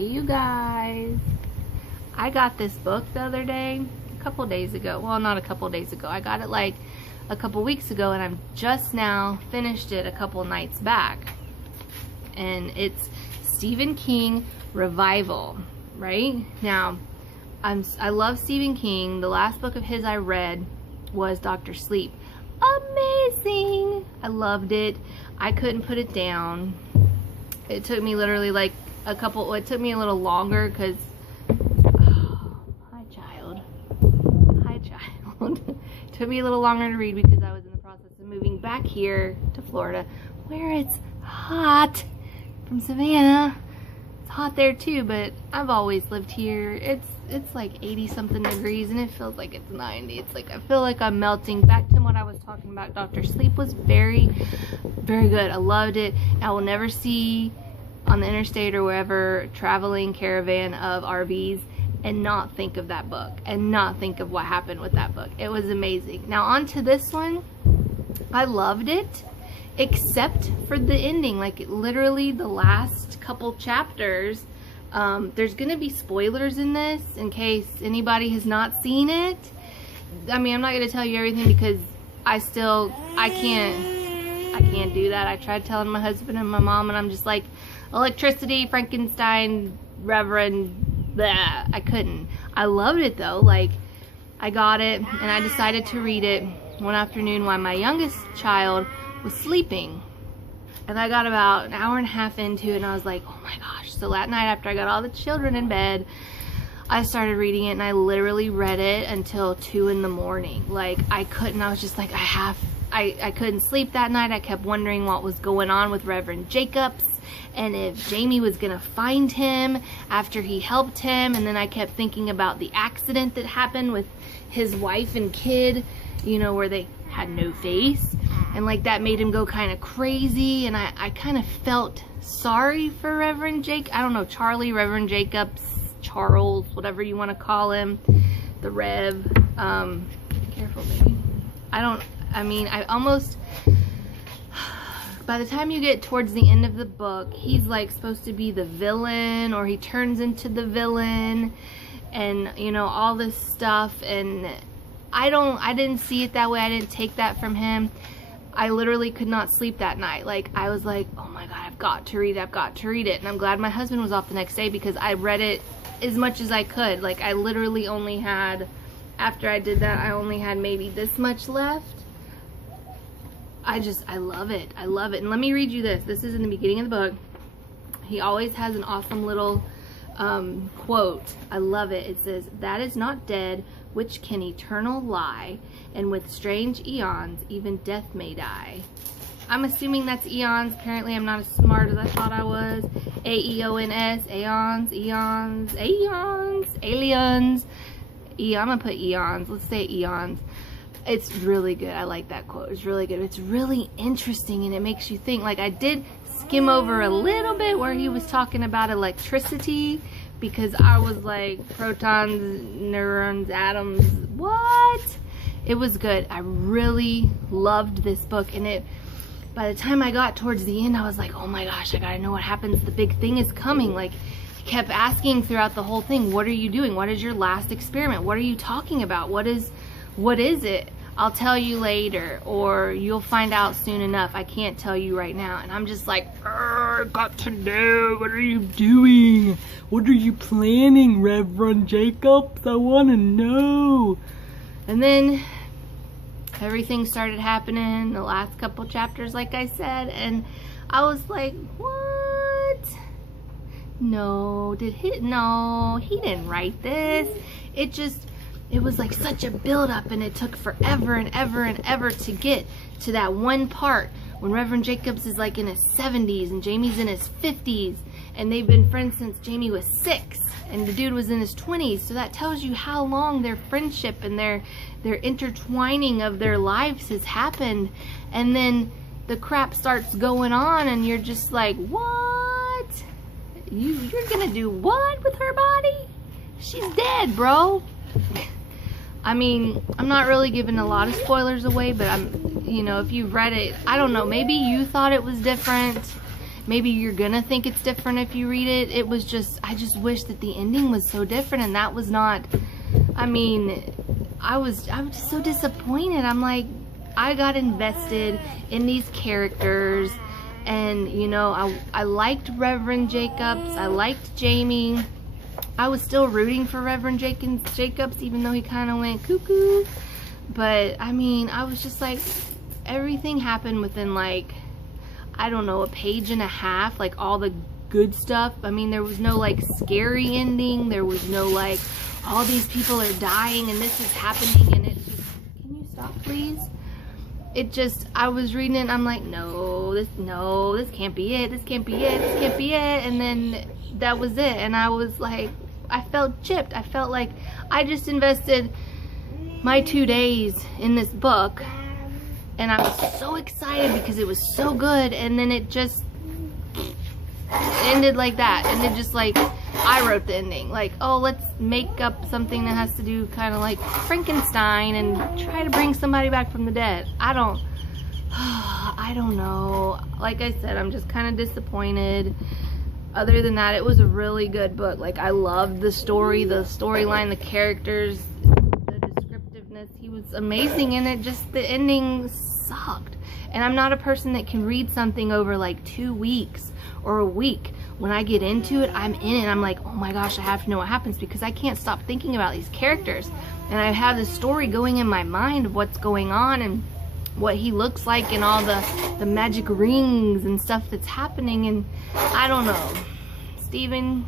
Hey you guys, I got this book the other day, a couple days ago. Well, not a couple days ago. I got it like a couple weeks ago, and I've just now finished it a couple nights back. And it's Stephen King Revival, right? Now, I love Stephen King. The last book of his I read was Dr. Sleep. Amazing! I loved it. I couldn't put it down. It took me literally like it took me a little longer because, hi child. It took me a little longer to read because I was in the process of moving back here to Florida where it's hot. From Savannah, it's hot there too, but I've always lived here. It's like 80 something degrees and it feels like it's 90. It's like I feel like I'm melting. Back to what I was talking about, Dr. Sleep was very, very good. I loved it. I will never see on the interstate or wherever traveling caravan of RVs and not think of that book and not think of what happened with that book. It was amazing. Now on to this one. I loved it except for the ending. Like literally the last couple chapters. There's gonna be spoilers in this in case anybody has not seen it. I mean, I'm not gonna tell you everything because I can't do that. I tried telling my husband and my mom and I'm just like, electricity, Frankenstein, Reverend, blah. I couldn't. I loved it though. Like, I got it and I decided to read it one afternoon while my youngest child was sleeping. And I got about an hour and a half into it and I was like, oh my gosh. So that night after I got all the children in bed, I started reading it and I literally read it until 2 in the morning. Like, I couldn't. I was just like, I couldn't sleep that night. I kept wondering what was going on with Reverend Jacobs and if Jamie was gonna find him after he helped him. And then I kept thinking about the accident that happened with his wife and kid, you know, where they had no face. And like that made him go kind of crazy. And I kind of felt sorry for Reverend I don't know, Charlie, Reverend Jacobs, Charles, whatever you want to call him, the Rev. Careful, baby. I almost, by the time you get towards the end of the book, he's like supposed to be the villain, or he turns into the villain, and you know, all this stuff. And I didn't see it that way. I didn't take that from him. I literally could not sleep that night. Like, I was like, oh my God, I've got to read it. And I'm glad my husband was off the next day because I read it as much as I could. Like, I literally only had, after I did that, I only had maybe this much left. I love it. I love it. And let me read you this. This is in the beginning of the book. He always has an awesome little quote. I love it. It says, "That is not dead which can eternal lie, and with strange eons even death may die." I'm assuming that's eons. Apparently I'm not as smart as I thought I was. A-E-O-N-S, aeons, eons, aliens. I'm gonna put eons. Let's say eons. It's really good. I like that quote. It's really good. It's really interesting and it makes you think. Like, I did skim over a little bit where he was talking about electricity because I was like, protons, neurons, atoms, what? It was good. I really loved this book, and by the time I got towards the end, I was like, oh my gosh, I gotta know what happens. The big thing is coming. Like, I kept asking throughout the whole thing, what are you doing? What is your last experiment? What are you talking about? What is it? I'll tell you later, or you'll find out soon enough. I can't tell you right now. And I'm just like, I got to know. What are you doing? What are you planning, Reverend Jacobs? I want to know. And then everything started happening, the last couple chapters, like I said, and I was like, what? No, he didn't write this. It was like such a build-up, and it took forever and ever and ever to get to that one part when Reverend Jacobs is like in his 70s and Jamie's in his 50s, and they've been friends since Jamie was 6 and the dude was in his 20s. So that tells you how long their friendship and their intertwining of their lives has happened. And then the crap starts going on and you're just like, what? You're gonna do what with her body? She's dead, bro. I mean, I'm not really giving a lot of spoilers away, but you know, if you've read it, I don't know, maybe you thought it was different. maybe you're gonna think it's different if you read it. It was just, I just wish that the ending was so different, and that was not, I mean, I was just so disappointed. I'm like, I got invested in these characters, and you know, I liked Reverend Jacobs, I liked Jamie. I was still rooting for Reverend Jacobs, even though he kind of went cuckoo. But I mean, I was just like, everything happened within like, I don't know, a page and a half, like all the good stuff. I mean, there was no like scary ending, there was no like, all these people are dying and this is happening, and it's just, can you stop please? It just, I was reading it and I'm like, no, this can't be it, this can't be it, this can't be it. And then that was it, and I was like, I felt chipped. I felt like I just invested my 2 days in this book, and I was so excited because it was so good, and then it just ended like that. And it just like, I wrote the ending like, oh, let's make up something that has to do kind of like Frankenstein and try to bring somebody back from the dead. I don't know. Like I said, I'm just kind of disappointed. Other than that, it was a really good book. Like, I loved the story, the storyline, the characters, the descriptiveness. He was amazing in it. Just the ending sucked. And I'm not a person that can read something over like 2 weeks or a week. When I get into it, I'm in it. I'm like, oh my gosh, I have to know what happens, because I can't stop thinking about these characters. And I have this story going in my mind of what's going on and what he looks like and all the magic rings and stuff that's happening. And I don't know. Stephen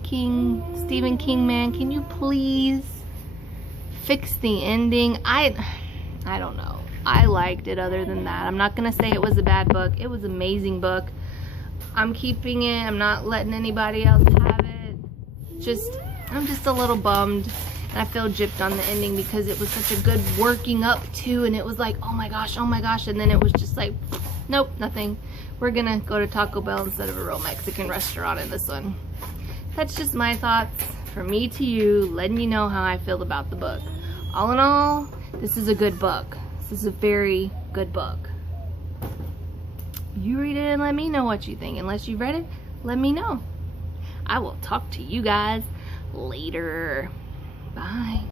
King, man, can you please fix the ending? I don't know. I liked it. Other than that, I'm not gonna say it was a bad book. It was an amazing book. I'm keeping it. I'm not letting anybody else have it. I'm just a little bummed. And I feel gypped on the ending because it was such a good working up to, and it was like, oh my gosh, and then it was just like, nope, nothing. We're gonna go to Taco Bell instead of a real Mexican restaurant in this one. That's just my thoughts from me to you, letting you know how I feel about the book. All in all, this is a good book. This is a very good book. You read it and let me know what you think. Unless you've read it, let me know. I will talk to you guys later. Bye.